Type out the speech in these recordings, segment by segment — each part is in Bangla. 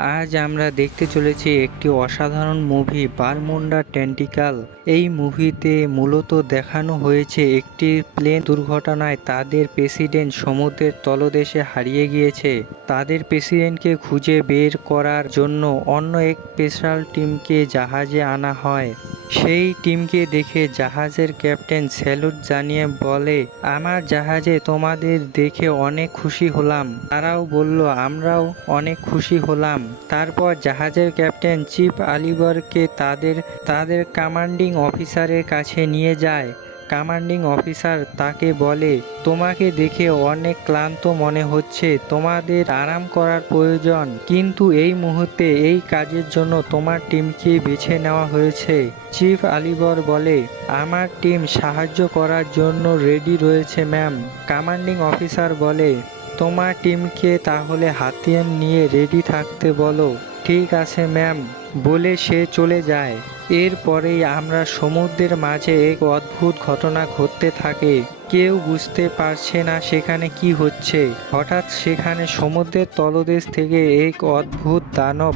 আজ আমরা দেখতে চলেছি একটি অসাধারণ মুভি বারমুডা টেন্টিকাল। এই মুভিতে মূলত দেখানো হয়েছে একটি প্লেন দুর্ঘটনায় তাদের প্রেসিডেন্ট সমুদ্রের তলদেশে হারিয়ে গিয়েছে। তাদের প্রেসিডেন্টকে খুঁজে বের করার জন্য অন্য এক স্পেশাল টিমকে জাহাজে আনা হয়। সেই টিমকে দেখে জাহাজের ক্যাপ্টেন স্যালুট জানিয়ে বলে, আমার জাহাজে তোমাদের দেখে অনেক খুশি হলাম। তারাও বলল, আমরাও অনেক খুশি হলাম। তারপর জাহাজের ক্যাপ্টেন চিফ অলিভারকে তাদের কমান্ডিং অফিসারের কাছে নিয়ে যায়। কমান্ডিং অফিসার তাকে বলে, তোমাকে দেখে অনেক ক্লান্ত মনে হচ্ছে, তোমাদের আরাম করার প্রয়োজন। কিন্তু এই মুহূর্তে এই কাজের জন্য তোমার টিমকে বেছে নেওয়া হয়েছে। চিফ অলিভার বলে, আমার টিম সাহায্য করার জন্য রেডি রয়েছে ম্যাম। কমান্ডিং অফিসার বলে, তোমার টিমকে তাহলে হাতিয়ার নিয়ে রেডি থাকতে বলো। ঠিক আছে ম্যাম, বলে সে চলে যায়। এরপরেই আমরা সমুদ্রের মাঝে এক অদ্ভুত ঘটনা ঘটতে থাকে। কেউ বুঝতে পারছে না সেখানে কি হচ্ছে। হঠাৎ সেখানে সমুদ্রের তলদেশ থেকে এক অদ্ভুত দানব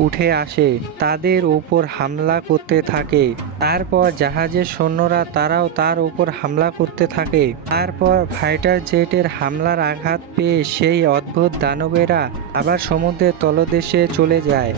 উঠে আসে, তাদের ওপর হামলা করতে থাকে। তারপর জাহাজের সৈন্যরা তারাও তার উপর হামলা করতে থাকে। তারপর ফাইটার জেটের হামলার আঘাত পেয়ে সেই অদ্ভুত দানবেরা আবার সমুদ্রের তলদেশে চলে যায়।